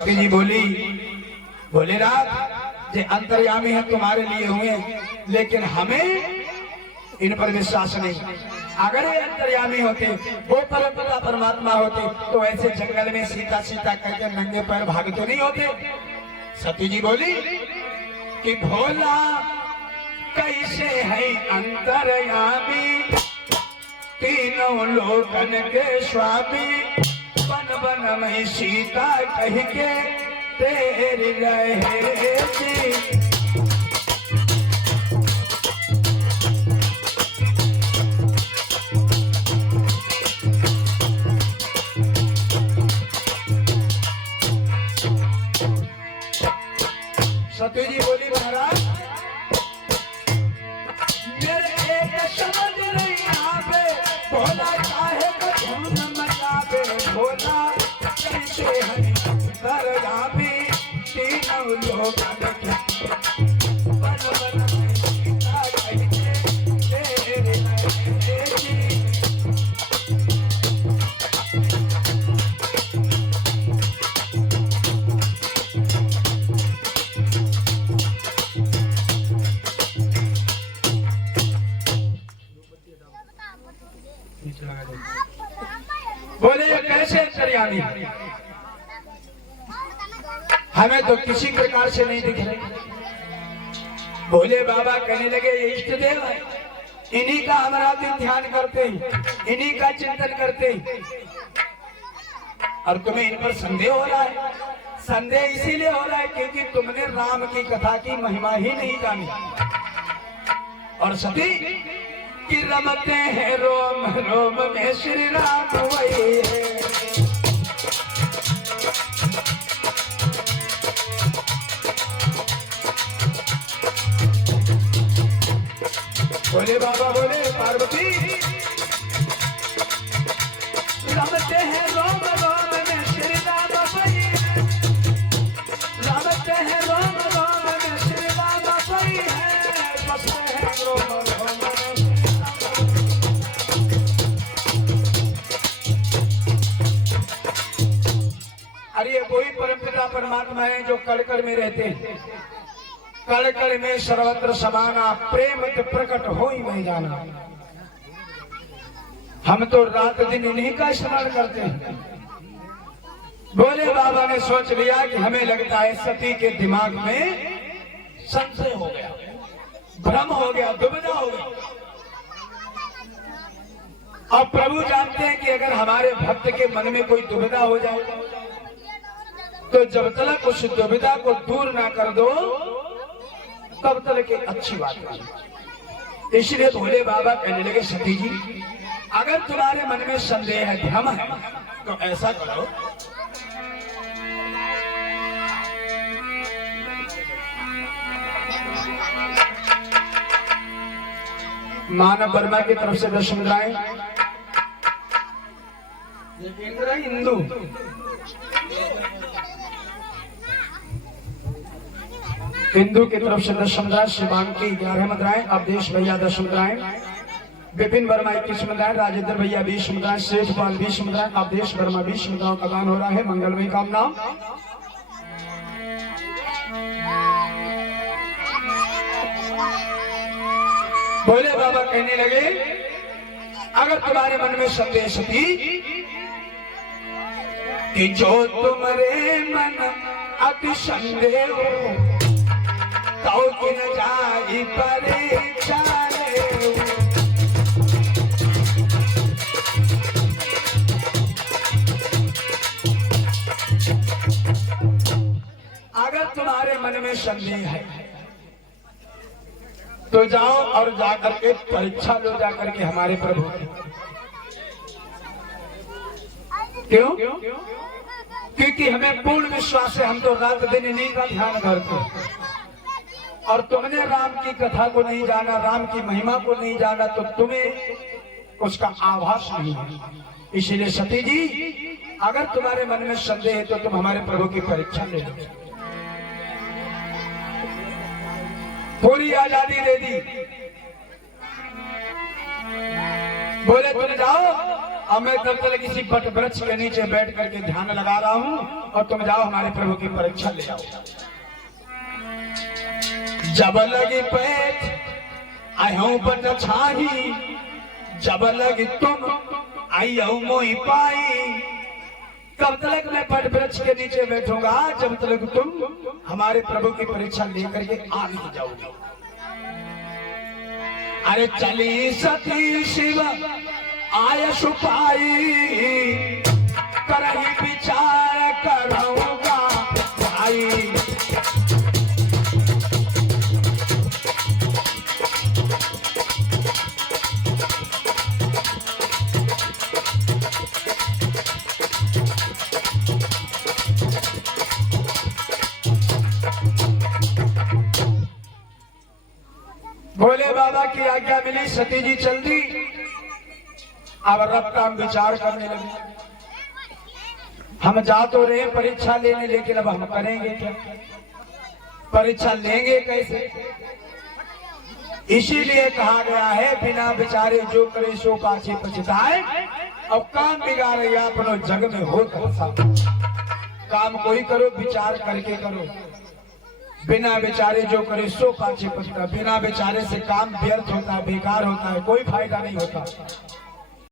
जी बोली, भोलेनाथ जे अंतर्यामी है तुम्हारे लिए हुए, लेकिन हमें इन पर विश्वास नहीं। अगर ये अंतर्यामी होते, वो परमपिता परमात्मा होते, तो ऐसे जंगल में सीता सीता करके नंगे पैर भाग तो नहीं होते। सती जी बोली कि भोला कैसे है अंतर्यामी, तीनों लोकन के स्वामी, बन बन में सीता कह के तेरी रहेगी। सती जी बोली महाराज मेरे एक समझ नहीं आवे, भोला चाहे तो धूम मचावे, भोला कैसे है अंतर्यामी, तीनों लोग बन बन में सीता कह के तेरे रहेगी। बोले कैसे अंतर्यामी, हमें तो किसी प्रकार से नहीं दिख रहे। भोले बाबा कहने लगे ये इष्ट देव है, इन्हीं का हमारा भी ध्यान करते हैं, इन्हीं का चिंतन करते हैं, और तुम्हें इन पर संदेह हो रहा है। संदेह इसीलिए हो रहा है क्योंकि तुमने राम की कथा की महिमा ही नहीं जानी। और सती कि रमते हैं रोम रोम में श्री राम वही है। बोले बाबा बोले पार्वती रमते हैं रोम रोम में श्री राम वही है, रमते हैं रोम रोम में श्री राम वही है, बसते हैं रोम रोम में। अरे ये कोई परमपिता परमात्मा है जो कड़कड़ में रहते हैं, कड़कड़ में सर्वत्र समाना, प्रेम के प्रकट हो ही नहीं जाना। हम तो रात दिन इन्हीं का स्मरण करते हैं। बोले बाबा ने सोच लिया कि हमें लगता है सती के दिमाग में संशय हो गया, भ्रम हो गया, दुविधा हो गई। अब प्रभु जानते हैं कि अगर हमारे भक्त के मन में कोई दुविधा हो जाए तो जब तक उस दुविधा को दूर ना कर दो तब तक एक अच्छी बात नहीं। इसलिए भोले बाबा कहने लगे सती जी अगर तुम्हारे मन में संदेह है, भ्रम है, तो ऐसा करो मानव वर्मा की तरफ से 10 मुद्राएं, हिंदू हिंदू की तरफ से 10 मुद्राएं, शिवांगी 11 मुद्राएं, अवधेश भैया 10 मुद्राएं, विपिन वर्मा 21 मुद्राएं, राजेंद्र भैया 20 मुद्राएं, शेख पाल 20 मुद्राएं, अवधेश वर्मा 20 मुद्राओं का दान हो रहा है। मंगलमय कामना। भोले बाबा कहने लगे अगर तुम्हारे मन में संदेह थी कि जो तुम्हारे मन अति संदेह हो तो किन जाई परीक्षा रे। अगर तुम्हारे मन में संदेह है तो जाओ और जाकर के परीक्षा लो, जाकर के हमारे प्रभु की। क्यों? क्योंकि हमें पूर्ण विश्वास है, हम तो रात दिन इन्हीं का ध्यान करते हैं, और तुमने राम की कथा को नहीं जाना, राम की महिमा को नहीं जाना, तो तुम्हें उसका आभास नहीं है। इसीलिए सती जी अगर तुम्हारे मन में संदेह है तो तुम हमारे प्रभु की परीक्षा ले लो। पूरी आजादी दे दी। बोले तुम जाओ अब मैं तब तक किसी बट वृक्ष के नीचे बैठ करके ध्यान लगा रहा हूँ और तुम जाओ हमारे प्रभु की परीक्षा ले आओ। जब लगी पैठ आयो बट छाही, जब लगी तुम आयो मोई पाई। तब तक मैं बट वृक्ष के नीचे बैठूंगा जब तक तुम हमारे प्रभु की परीक्षा लेकर के आ नहीं जाओगे। अरे चली सती शिव आय सुपाई, करही विचार करूंगा भाई। भोले बाबा की आज्ञा मिली, सती जी चल दी। अब रब का हम विचार करने लगे, हम जा तो रहे परीक्षा लेने, लेकिन अब हम करेंगे क्या, परीक्षा लेंगे कैसे। इसीलिए कहा गया है बिना विचारे जो करे सो पाछे पछताए। अब काम बिगाड़े अपनो जग में हो काम कोई करो विचार करके करो, बिना विचारे जो करे सो पाछे पछता। बिना विचारे से काम व्यर्थ होता है, बेकार होता है, कोई फायदा नहीं होता।